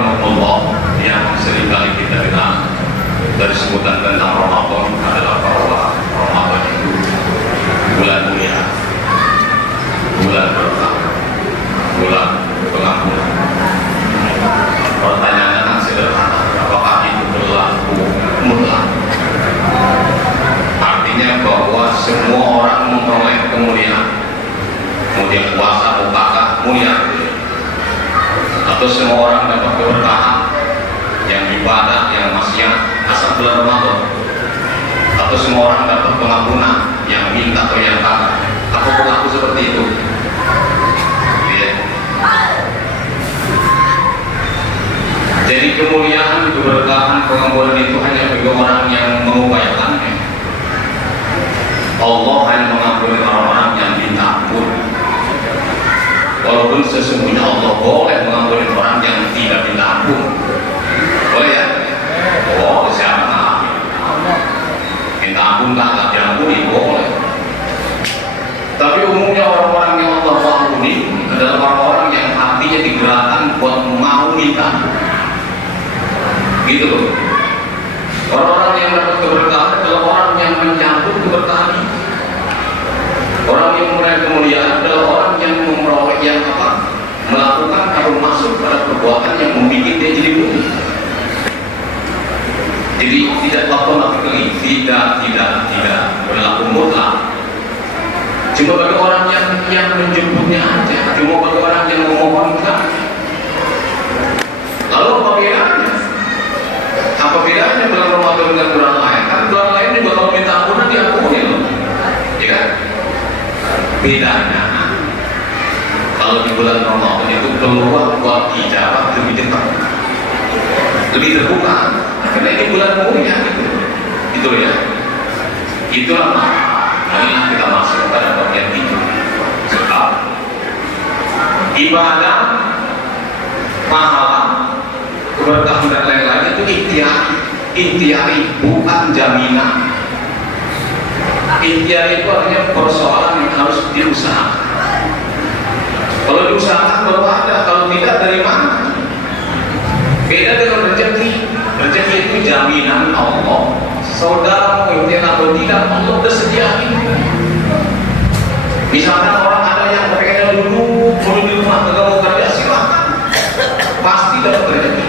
rahmatullah, yang seringkali kita dengar dari sebutan tentang Ramadan adalah bahwa Ramadan itu bulan mulia, bulan berkah, bulan pengampunan. Pertanyaan yang sederhana, apakah itu berlaku mutlak? Artinya bahwa semua orang memperoleh kemuliaan, kemudian puasa mukakah mulia, atau semua orang dapat keberkahan, yang ibadah, yang maksiat asal bulan Ramadan, atau semua orang dapat pengampunan, yang minta atau yang kagak? Apa berlaku seperti itu? Ya. Jadi kemuliaan, keberkahan, pengampunan itu hanya bagi orang yang mengupayakannya. Allah hanya mengampuni orang-orang yang minta ampun. Walaupun sesungguhnya Allah boleh mengampuni orang yang tidak minta ampun. Boleh ya? Oh, siapa nggak minta ampun nggak diampuni? Boleh. Tapi umumnya orang-orang yang Allah ampuni adalah orang-orang yang hatinya digerakkan buat mau minta. Gitu loh. Orang-orang yang dapat keberkahan adalah orang yang menyambut keberkahan itu. Orang yang meraih kemuliaan adalah orang yang memperoleh yang melakukan atau masuk pada perbuatan yang membuat dia jadi mulia. Jadi tidak automatically, tidak berlaku mutlak. Cuma bagi orang yang menjemputnya aja, cuma bagi orang yang memohonkan. Lalu apa bedanya? Apa bedanya bulan Ramadan dengan bulan lain? Kan bulan lain juga kalau minta ampunan diampuni loh, ya kan? Bedanya, kalau di bulan Ramadan itu peluang buat ijabah lebih cepat, lebih terbuka, karena ini bulan mulia gitu ya. Itulah marilah kita masuk pada bagian itu. Sekarang ibadah, pahala, keberkahan dan lain-lain itu ikhtiari, bukan jaminan. Ikhtiari itu artinya persoalan yang harus diusahakan. Kalau diusahakan baru ada, kalau tidak dari mana? Beda dengan rezeki. Rezeki itu jaminan Allah. Saudara mau ikhtiar atau tidak, Allah udah sediain. Misalkan orang ada yang pengen dulu di rumah, nggak mau kerja, silakan, pasti dapat rezeki.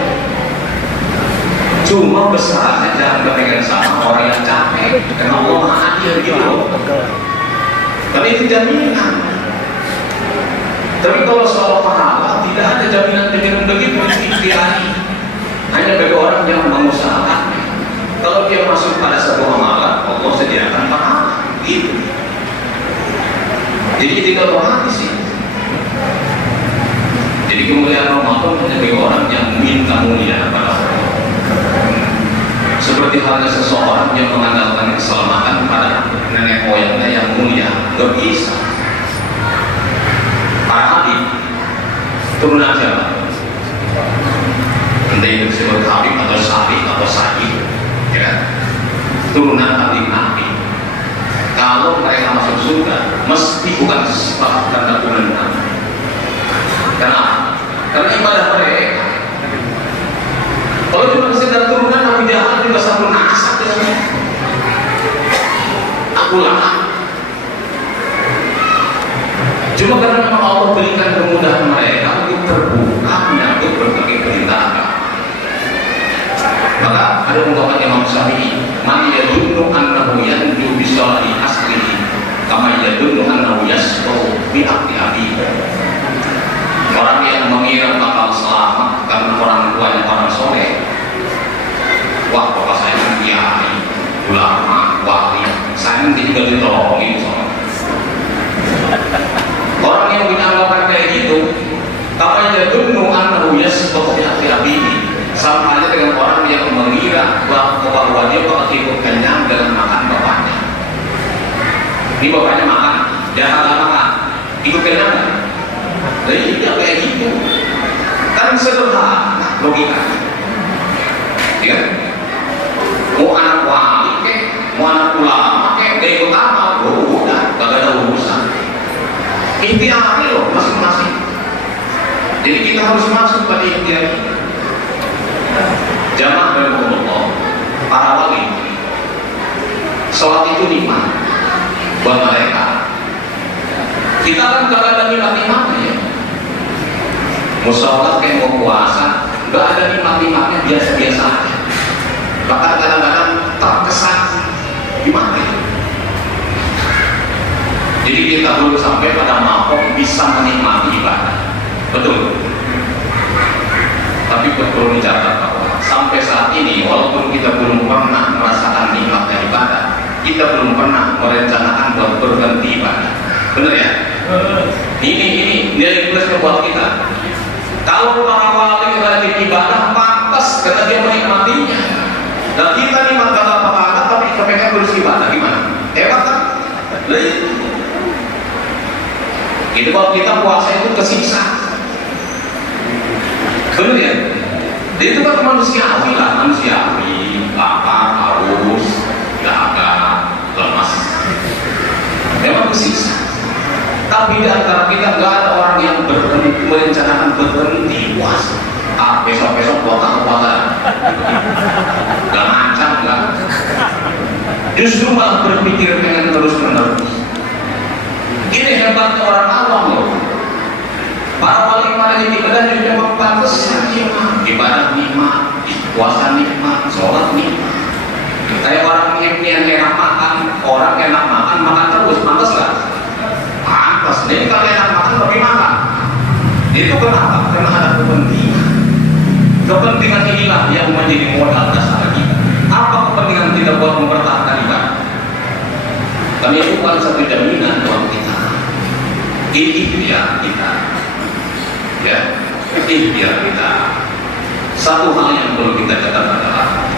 Cuma besarnya jangan kepengen sama orang yang capek, karena Allah maha adil gitu loh. Tapi itu jaminan. Tapi kalau soal pahala tidak ada jaminan begitu, ikhtiari. Hanya bagi orang yang mengusahakan. Kalau dia masuk pada sebuah amalan, Allah sediakan pahala. Gitu. Jadi tinggal orang di sini. Jadi kemuliaan Ramadan hanya bagi orang yang minta mulia pada Allah. Seperti halnya seseorang yang mengandalkan keselamatan pada nenek moyangnya yang mulia, gak bisa. Para Habib turunan siapa? Entah itu disebut Habib atau Syarif atau Sa'id, ya kan? Turunan Habib Nabi. Kalau mereka masuk surga, mesti bukan sebab karena turunan Nabi. Kenapa? Karena ibadah mereka. Kalau cuma sekedar turunan Abu Jahal juga satu nasab dengan Abu Lahab. Cuma karena memang Allah berikan kemudahan mereka untuk terbuka menyambut berbagai perintah. Maka ada ungkapan Imam Syafi'i, "Man yadunnu annahu yanju bi shalih aslihi, kama yadunnu annahu yasqu bi aqdi abihi." Orang yang mengira bakal selamat karena orang tuanya orang soleh. Wah, bapak saya kan kiai, ulama, wali, saya tinggal ditolongin soalnya. Orang yang punya anggapan kayak gitu, kama yadunnu annahu yasqu bi aqdi abihi, sama aja dengan orang yang mengira bahwa dia bakal ikut kenyang dengan makan bapaknya. Ini bapaknya makan, dia nggak makan, ikut kenyang nggak? Jadi tidak kayak gitu. Kan sederhana logikanya. Ya? Mau anak wali kek, mau anak ulama kek, dia ikut apa? Oh, udah, gak ada urusan. Ikhtiari loh masing-masing. Jadi kita harus masuk pada ikhtiar. para wali. Sholat itu nikmat buat mereka. Kita kan gak ada nikmat-nikmatnya ya. Mau sholat kayak mau puasa, gak ada nikmat-nikmatnya, biasa-biasa aja. Bahkan kadang-kadang terkesan gimana ya? Jadi kita belum sampai pada mampu bisa menikmati ibadah. Betul. Tapi perlu dicatat bahwa sampai saat ini walaupun kita belum pernah merasakan nikmatnya ibadah, kita belum pernah merencanakan buat berhenti ibadah. Benar ya? Ini nilai plusnya buat kita. Kalau para wali lagi ibadah pantas karena dia menikmatinya. Dan kita nikmat dalam apa-apa tapi kepengen terus ibadah gimana? Hebat kan? Itu kalau kita puasa itu kesiksa. Benar ya? Itu kan manusiawi lah, manusiawi, lapar, haus, dahaga, lemas. Memang kesiksa. Tapi di antara kita nggak ada orang yang merencanakan berhenti puasa. Besok-besok puasa. Gak macam nggak. Justru malah berpikir pengen terus-menerus. Ini hebatnya orang awam loh. Para wali-wali ibadah juga mempantaskan ibadah nikmat, puasa nikmat, sholat nikmat. Kayak orang yang enak makan, makan terus, pantas nggak? Pantas. Jadi kalau enak makan lebih makan. Itu kenapa? Karena ada kepentingan. Kepentingan inilah yang menjadi modal dasar kita. Apa kepentingan kita buat mempertahankan ibadah? Kami itu bukan satu jaminan buat kita. Ikhtiar kita. Ya, ikhtiar kita. Satu hal yang perlu kita catat adalah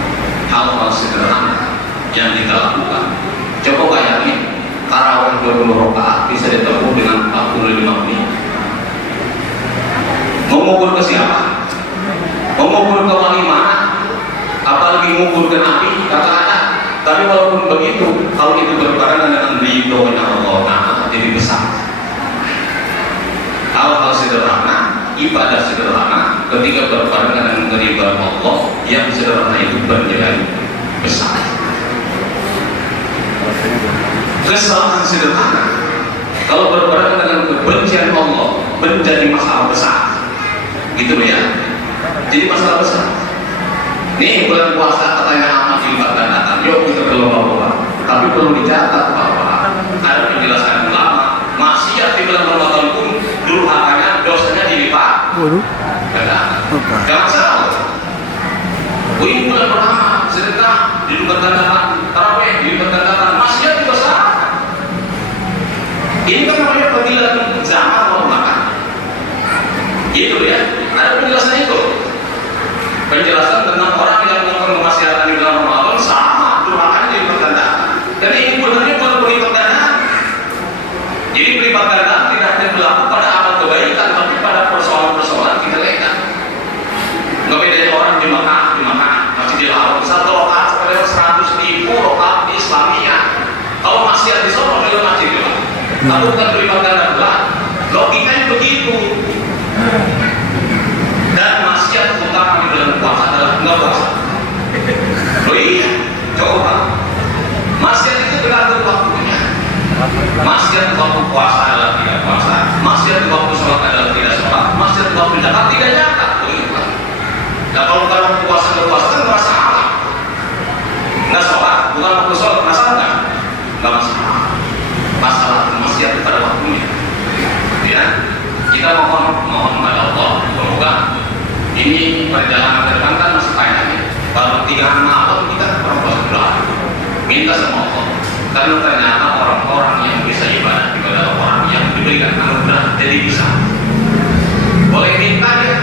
hal-hal sederhana yang kita lakukan. Coba bayangin, tarawih 20 rakaat bisa ditempuh dengan 45 menit. Mau ngukur ke siapa? Mau ngukur ke wali mana? Apalagi ngukur ke Nabi? Kata-kata. Tapi walaupun begitu, kalau itu berbarengan dengan ridhonya Allah, jadi besar. Hal-hal sederhana, ibadah sederhana, ketika berbarengan dengan keridhaan Allah, yang sederhana itu menjadi besar. Kesalahan sederhana, kalau berbarengan dengan kebencian Allah, menjadi masalah besar. Gitu ya. Jadi masalah besar. Nih bulan puasa katanya amat dilipat gandakan. Yuk kita keluar. Tapi perlu dicatat bahwa ada penjelasan ulama, maksiat di bulan Ramadan pun durhakanya dosanya dilipat gandakan. Jangan salah. Ini bulan pertama sedekah dilipat gandakan, tarawih dilipat gandakan, maksiat juga salah. Ini kan namanya fadilah zaman makan. Itu ya. Ada penjelasan itu. Penjelasan tentang orang yang melakukan kemaksiatan di dalam Ramadan sama durhakanya dilipat gandakan. Dan ini sebenarnya bukan pelipat gandakan. Jadi pelipat gandakan tidak hanya berlaku pada amal kebaikan, tapi pada persoalan-persoalan kita lainnya. Nggak beda orang di Makkah masih di Laut. Satu rakaat sekitar 100.000 rakaat di Islamiyah. Kalau maksiat di sana juga masih di Laut. Tapi bukan pelipat gandakan. Logikanya begitu. Dan maksiat utama di dalam puasa adalah nggak puasa. Oh iya, coba. Maksiat itu tergantung waktunya. Maksiat waktu puasa adalah tidak puasa. Maksiat waktu sholat adalah tidak sholat. Maksiat waktu zakat tidak zakat. Begitu. Nah kalau puasa berpuasa kan merasa salah. Nggak sholat, bukan waktu sholat, masalah nggak? Nggak masalah. Masalah maksiat pada waktunya. Ya, kita mohon kepada Allah, semoga ini perjalanan ke depan kan masih panjang ya. Baru 3 hari malam kita berdoa, minta sama Allah. Karena ternyata orang-orang yang bisa ibadah itu adalah orang yang diberikan anugerah jadi bisa. Boleh minta ya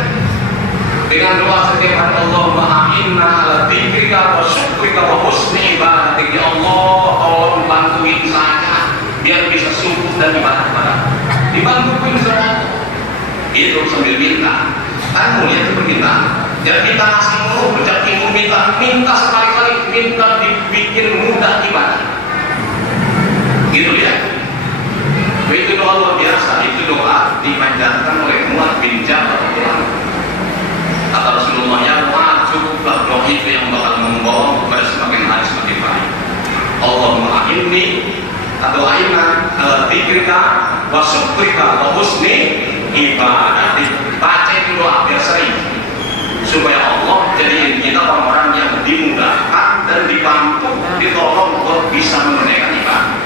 dengan doa setiap hari, Allahumma a'inna ala dzikrika wa syukrika wa husni ibadatik. Ya Allah, tolong bantuin saya biar bisa syukur dan ibadah kepada. Dibantuin sama itu sambil minta. Kan mulia itu permintaan. Jangan minta nasi mulu, rezeki mulu, minta sekali-kali, minta dibikin mudah ibadah. Gitu ya. Itu doa luar biasa. Itu doa dipanjatkan oleh Mu'adz bin Jabal. Kata Rasulullah, ya Mu'adz, cukuplah doa itu yang bakal membawa kepada inni atau aina dzikrika wa syukrika wa husni ibadati. Baca itu doa biar sering supaya Allah jadikan kita orang-orang yang dimudahkan dan dibantu, ditolong untuk bisa menunaikan ibadah.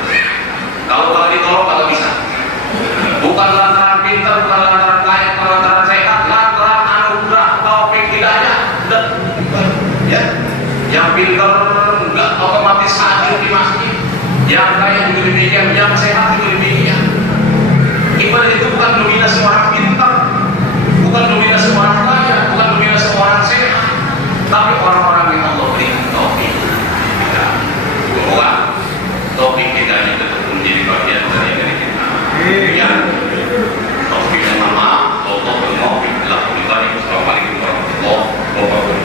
Kalau ditolong kalau bisa, bukan lantaran pintar, bukan lantaran kaya, bukan lantaran sehat, lantaran anugerah taufik hidayah. Ya, yang pintar enggak otomatis hadir di masjid, yang kaya juga demikian, yang sehat juga demikian. Ibadah itu bukan dominasi orang pintar.